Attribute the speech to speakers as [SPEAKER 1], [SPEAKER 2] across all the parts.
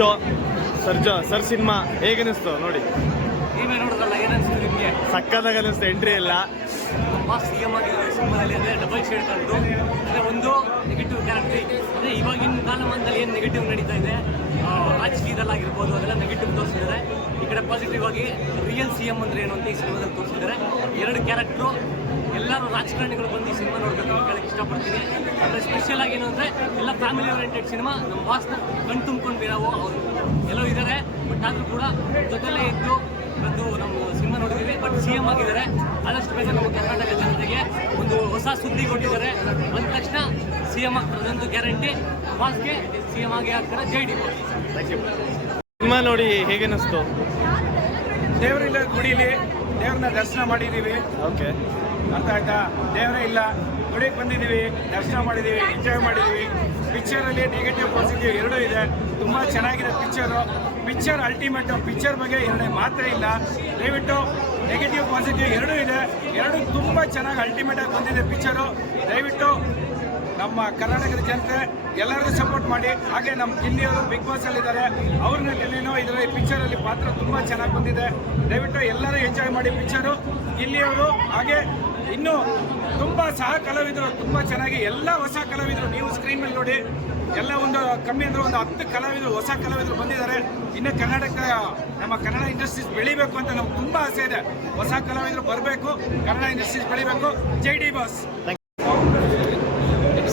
[SPEAKER 1] So Sarja sir cinema ಹೇಗನಿಸ್ತು ನೋಡಿ.
[SPEAKER 2] ನೀವೇ ನೋಡೋದಲ್ಲ ಏನನ್ಸ್ತು ನಿಮಗೆ?
[SPEAKER 1] ಸಕ್ಕದಾಗ ಅನಿಸ್ತು ಎಂಟ್ರಿ ಎಲ್ಲ.
[SPEAKER 2] ತುಂಬ ಸಿ ಎಂ ಆಗಿದ್ದಾರೆ ಸಿನಿಮಾದಲ್ಲಿ ಅಂದರೆ ಡಬಲ್ ಶೇಡ್ ತಂದು ಅಂದರೆ ಒಂದು ನೆಗೆಟಿವ್ ಕ್ಯಾರೆಕ್ಟರ್ ಅಂದರೆ ಇವಾಗಿನ ಕಾಲಮಾನದಲ್ಲಿ ಏನು ನೆಗೆಟಿವ್ ನಡೀತಾ ಇದೆ? ರಾಜಕೀಯದಲ್ಲಾಗಿರ್ಬೋದು ಅದೆಲ್ಲ ನೆಗೆಟಿವ್ ತೋರಿಸಿದ್ದಾರೆ. ಈ ಕಡೆ ಪಾಸಿಟಿವ್ ಆಗಿ ರಿಯಲ್ ಸಿ ಎಂ ಅಂದರೆ ಏನು ಅಂತ ಈ ಸಿನಿಮಾದಲ್ಲಿ ತೋರಿಸಿದ್ದಾರೆ. ಎರಡು ಕ್ಯಾರೆಕ್ಟ್ರು ಎಲ್ಲರೂ ರಾಜಕಾರಣಿಗಳು ಬಂದು ಈ ಸಿನಿಮಾ ನೋಡ್ಬೇಕು ಅಂತ ಹೇಳಕ್ಕೆ ಇಷ್ಟಪಡ್ತೀನಿ. ಅಂದರೆ ಸ್ಪೆಷಲ್ ಆಗಿ ಏನು ಅಂದರೆ ಎಲ್ಲ ಫ್ಯಾಮಿಲಿ ಓರಿಯೆಂಟೆಡ್ ಸಿನಿಮಾ ನಮ್ಮ ಬಾಸ್ನ ಕಣ್ ತುಂಬ್ಕೊಂಡು ನಾವು ಅವ್ರು ಎಲ್ಲೋ ಇದ್ದಾರೆ ಬಟ್ ಆದರೂ ಕೂಡ ಜೊತೆಲೇ ಇದ್ದು ಇವತ್ತು ನಾವು ಸಿನಿಮಾ ನೋಡಿದ್ದೀವಿ. ಬಟ್ ಸಿ ಎಂ ಆಗಿದ್ದಾರೆ. ಆದಷ್ಟು ಬೇಗ ನಮ್ಮ ಕರ್ನಾಟಕ ಜನತೆಗೆ ಒಂದು ಹೊಸ ಸುದ್ದಿ ಕೊಟ್ಟಿದ್ದಾರೆ. ಬಂದ ತಕ್ಷಣ ಸಿ ಎಂ ಆಗ್ತಾರೆ ಅದಂತೂ ಗ್ಯಾರಂಟಿ. ಬಾಸ್ಗೆ ಸಿ ಎಂ ಆಗಿ ಆಗ್ತಾರೆ ಜೈ ಡಿ
[SPEAKER 1] ಸಿನಿಮಾ ನೋಡಿ ಹೇಗೆ ಅನಿಸ್ತು
[SPEAKER 3] ದೇವರಿಲ್ಲ ಗುಡಿಲಿ ದೇವ್ರನ್ನ ದರ್ಶನ ಮಾಡಿದ್ದೀವಿ.
[SPEAKER 1] ಓಕೆ.
[SPEAKER 3] ಅರ್ಥ ಆಯ್ತಾ? ದೇವರೇ ಇಲ್ಲ. ಗುಡಿಗೆ ಬಂದಿದ್ದೀವಿ ದರ್ಶನ ಮಾಡಿದ್ದೀವಿ ಎಂಜಾಯ್ ಮಾಡಿದ್ದೀವಿ. ಪಿಕ್ಚರಲ್ಲಿ ನೆಗೆಟಿವ್ ಪಾಸಿಟಿವ್ ಎರಡೂ ಇದೆ. ತುಂಬ ಚೆನ್ನಾಗಿದೆ ಪಿಕ್ಚರು ಪಿಕ್ಚರ್ ಅಲ್ಟಿಮೇಟು ಪಿಕ್ಚರ್ ಬಗ್ಗೆ ಎರಡೇ ಮಾತ್ರ ಇಲ್ಲ. ದಯವಿಟ್ಟು ನೆಗೆಟಿವ್ ಪಾಸಿಟಿವ್ ಎರಡೂ ಇದೆ. ಎರಡು ತುಂಬ ಚೆನ್ನಾಗಿ ಅಲ್ಟಿಮೇಟಾಗಿ ಬಂದಿದೆ ಪಿಕ್ಚರು ದಯವಿಟ್ಟು ನಮ್ಮ ಕರ್ನಾಟಕದ ಜನತೆ ಎಲ್ಲರಿಗೂ ಸಪೋರ್ಟ್ ಮಾಡಿ. ಹಾಗೆ ನಮ್ಮ ಗಿಲ್ಲಿಯವರು ಬಿಗ್ ಬಾಸ್ ಅಲ್ಲಿ ಇದ್ದಾರೆ. ಅವ್ರನ್ನ ಗಿಲ್ಲಿನೂ ಇದರಲ್ಲಿ ಪಿಕ್ಚರ್ ಅಲ್ಲಿ ಪಾತ್ರ ತುಂಬಾ ಚೆನ್ನಾಗಿ ಬಂದಿದೆ. ದಯವಿಟ್ಟು ಎಲ್ಲರೂ ಎಂಜಾಯ್ ಮಾಡಿ ಪಿಕ್ಚರು ಗಿಲ್ಲಿಯವರು ಹಾಗೆ ಇನ್ನು ತುಂಬಾ ಸಹ ಕಲಾವಿದರು, ತುಂಬಾ ಚೆನ್ನಾಗಿ ಎಲ್ಲ ಹೊಸ ಕಲಾವಿದರು ನೀವು ಸ್ಕ್ರೀನ್ ಮೇಲೆ ನೋಡಿ. ಎಲ್ಲ ಒಂದು ಕಮ್ಮಿ ಅಂದ್ರೆ ಒಂದು ಹತ್ತು ಕಲಾವಿದರು, ಹೊಸ ಕಲಾವಿದರು ಬಂದಿದ್ದಾರೆ. ಇನ್ನು ಕರ್ನಾಟಕ, ನಮ್ಮ ಕನ್ನಡ ಇಂಡಸ್ಟ್ರೀಸ್ ಬೆಳಿಬೇಕು ಅಂತ ನಮ್ಗೆ ತುಂಬಾ ಆಸೆ ಇದೆ. ಹೊಸ ಕಲಾವಿದರು ಬರಬೇಕು, ಕನ್ನಡ ಇಂಡಸ್ಟ್ರೀಸ್ ಬೆಳಿಬೇಕು. ಜೈ D boss.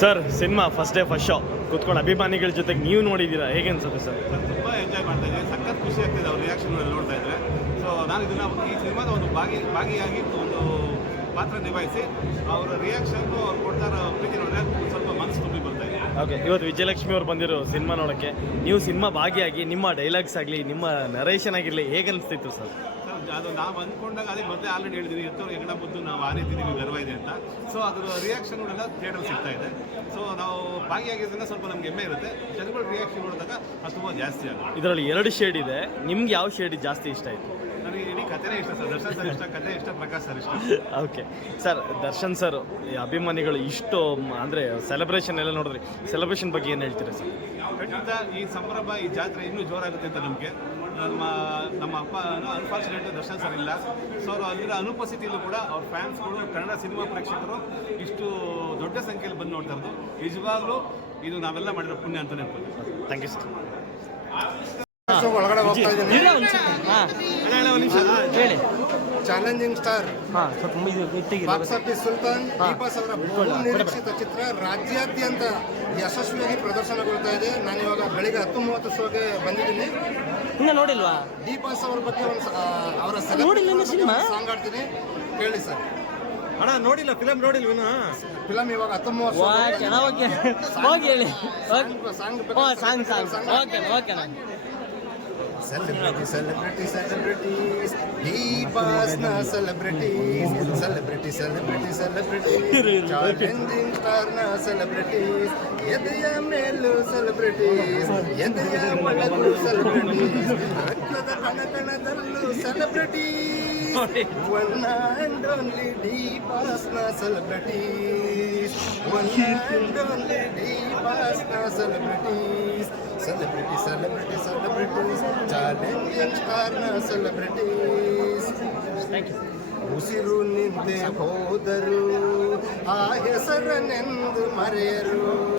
[SPEAKER 1] Sir cinema first day first show ಕುತ್ಕೊಂಡು ಅಭಿಮಾನಿಗಳ ಜೊತೆಗೆ ನೀವು ನೋಡಿದ್ದೀರಾ ಹೇಗೆ ಅನ್ಸುತ್ತೆ ಸರ್?
[SPEAKER 4] ತುಂಬ ಎಂಜಾಯ್ ಮಾಡ್ತಾ ಇದ್ದೀನಿ. ಸಖತ್ ಖುಷಿ ಆಗ್ತಿದೆ ಅವ್ರ ರಿಯಾಕ್ಷನ್ ನೋಡ್ತಾ ಇದ್ರೆ. ಸೊ ನಾನು ಇದನ್ನ ಈ ಸಿನಿಮಾದ ಒಂದು ಭಾಗಿ ಭಾಗಿಯಾಗಿ ಒಂದು ಪಾತ್ರ ನಿಭಾಯಿಸಿ ಅವರ ರಿಯಾಕ್ಷನ್ ಅವ್ರು ಕೊಡ್ತಾರ ಪ್ರೀತಿ ನೋಡಿದ್ರೆ ಸ್ವಲ್ಪ ಮನಸ್ಸು ತುಂಬಿ ಬರ್ತಾ ಇದೆ.
[SPEAKER 1] ಓಕೆ ಇವತ್ತು ವಿಜಯಲಕ್ಷ್ಮಿ ಅವ್ರು ಬಂದಿರೋ ಸಿನಿಮಾ ನೋಡೋಕ್ಕೆ ನೀವು ಸಿನಿಮಾ ಭಾಗಿಯಾಗಿ ನಿಮ್ಮ ಡೈಲಾಗ್ಸ್ ಆಗಲಿ ನಿಮ್ಮ ನರೇಷನ್ ಆಗಿರಲಿ ಹೇಗೆ ಅನಿಸ್ತಿತ್ತು ಸರ್?
[SPEAKER 4] ಅದು ನಾವು ಅಂದ್ಕೊಂಡಾಗ ಅದೇ ಮೊದಲೇ ಆಲ್ರೆಡಿ ಹೇಳಿದ್ವಿ ಎತ್ತವ್ರು ಹೆಗಡ ಬುದ್ದು ನಾವು ಆ ರೀತಿ ನಿಮಗೆ ಗರ್ವ ಇದೆ ಅಂತ. ಸೊ ಅದರ ರಿಯಾಕ್ಷನ್ಗಳೆಲ್ಲ ಥಿಯೇಟರ್ ಸಿಗ್ತಾ ಇದೆ. ಸೊ ನಾವು ಭಾಗಿಯಾಗಿದ್ದರಿಂದ ಸ್ವಲ್ಪ ನಮ್ಗೆ ಹೆಮ್ಮೆ ಇರುತ್ತೆ. ಜನಗಳ ರಿಯಾಕ್ಷನ್ ನೋಡಿದಾಗ ಅದು ತುಂಬ ಜಾಸ್ತಿ ಆಗುತ್ತೆ.
[SPEAKER 1] ಇದರಲ್ಲಿ ಎರಡು ಶೇಡ್ ಇದೆ. ನಿಮ್ಗೆ ಯಾವ ಶೇಡ್ ಜಾಸ್ತಿ ಇಷ್ಟ ಆಯಿತು?
[SPEAKER 4] ನನಗೆ ಇಡೀ ಕಥೆನೇ ಇಷ್ಟ ಸರ್. ದರ್ಶನ್ ಸರ್ ಇಷ್ಟ ಕಥೆ ಇಷ್ಟ ಪ್ರಕಾಶ್ ಸರ್ ಇಷ್ಟ.
[SPEAKER 1] ಓಕೆ ಸರ್ ದರ್ಶನ್ ಸರ್ ಈ ಅಭಿಮಾನಿಗಳು ಇಷ್ಟು ಅಂದ್ರೆ ಸೆಲೆಬ್ರೇಷನ್ ಎಲ್ಲ ನೋಡಿದ್ರಿ ಸೆಲೆಬ್ರೇಷನ್ ಬಗ್ಗೆ ಏನು ಹೇಳ್ತೀರಾ ಸರ್
[SPEAKER 4] ಖಂಡಿತ ಈ ಸಂಭ್ರಮ ಈ ಜಾತ್ರೆ ಇನ್ನೂ ಜೋರಾಗುತ್ತೆ ಅಂತ ನಮಗೆ ನಮ್ಮ ನಮ್ಮ ಅಪ್ಪ ಅನ್ಫಾರ್ಚುನೇಟ್ ದರ್ಶನ್ ಸರ್ ಇಲ್ಲ. ಸೊ ಅವರು ಅಲ್ಲಿರೋ ಅನುಪಸ್ಥಿತಿಯಲ್ಲೂ ಕೂಡ ಅವ್ರ ಫ್ಯಾನ್ಸ್ಗಳು ಕನ್ನಡ ಸಿನಿಮಾ ಪ್ರೇಕ್ಷಕರು ಇಷ್ಟು ದೊಡ್ಡ ಸಂಖ್ಯೆಯಲ್ಲಿ ಬಂದು ನೋಡ್ತಾ ಇರೋದು. ನಿಜವಾಗ್ಲೂ ಇದು ನಾವೆಲ್ಲ ಮಾಡಿರೋ ಪುಣ್ಯ ಅಂತಲೇ ಹೇಳ್ಬೋದು.
[SPEAKER 1] ಥ್ಯಾಂಕ್ ಯು ಸರ್
[SPEAKER 5] ಒಳಗಡೆ ಹೋಗ್ತಾ ಇದ್ದೀನಿ.
[SPEAKER 2] ಹೇಳಿ.
[SPEAKER 5] ಚಾಲೆಂಜಿಂಗ್ ಸ್ಟಾರ್
[SPEAKER 2] ಹಾಂ ಸ್ವಲ್ಪ
[SPEAKER 5] ಬಾಕ್ಸ್ ಆಫೀಸ್ ಸುಲ್ತಾನ್ ದೀಪಾಸ್ ಅವರ ಬಹು ನಿರೀಕ್ಷಿತ ಚಿತ್ರ ರಾಜ್ಯಾದ್ಯಂತ ಯಶಸ್ವಿಯಾಗಿ ಪ್ರದರ್ಶನಗೊಳ್ತಾ ಇದೆ. ನಾನು ಇವಾಗ ಬೆಳಿಗ್ಗೆ ಹತ್ತು ಮೂವತ್ತು ಶೋಗೆ ಬಂದಿದ್ದೀನಿ.
[SPEAKER 2] ಇನ್ನ ನೋಡಿಲ್ವಾ?
[SPEAKER 5] ದೀಪಾಸ್ ಅವ್ರ ಬಗ್ಗೆ ಒಂದು ಅವರ
[SPEAKER 2] ನೋಡಿಲ್ಲ ಇನ್ನು ಸಿನಿಮಾ?
[SPEAKER 5] ಸಾಂಗ್ ಆಡ್ತೀನಿ ಕೇಳಿ ಸರ್.
[SPEAKER 3] ಅಣ್ಣ ನೋಡಿಲ್ಲ ಫಿಲಮ್ ನೋಡಿಲ್ವ
[SPEAKER 5] ಫಿಲಮ್ ಇವಾಗ ಹತ್ತು ಮೂವತ್ತು
[SPEAKER 2] ಓಕೆ ಹೋಗಿ ಹೇಳಿ.
[SPEAKER 5] Song
[SPEAKER 2] oh song song. Okay okay.
[SPEAKER 5] Celebrity celebrity celebrities ದೀಪಾಸ್ನ celebrities celebrity celebrity celebrities challenging ಸ್ಟಾರ್ನ celebrities ಎದೆಯ ಮೇಲೂ ಸೆಲೆಬ್ರಿಟೀಸ್ ಎದೆಯ ಒಳಗೂ ಸೆಲೆಬ್ರಿಟೀಸ್ ರಕ್ತದ ಕಣ ಕಣದಲ್ಲೂ ಸೆಲೆಬ್ರಿಟೀಸ್ ಒನ್ ಅಂಡ್ ಓನ್ಲಿ ದೀಪಾಸ್ನ ಸೆಲೆಬ್ರಿಟೀಸ್ ಒನ್ ಅಂಡ್ ಓನ್ಲಿ ದೀಪಾಸ್ನ celebrities celebrity celebrity celebrities challenging ಸ್ಟಾರ್ನ celebrities ಉಸಿರು ನಿಂತೆ ಹೋದರು ಆ ಹೆಸರನೆಂದು ಮರೆಯರು.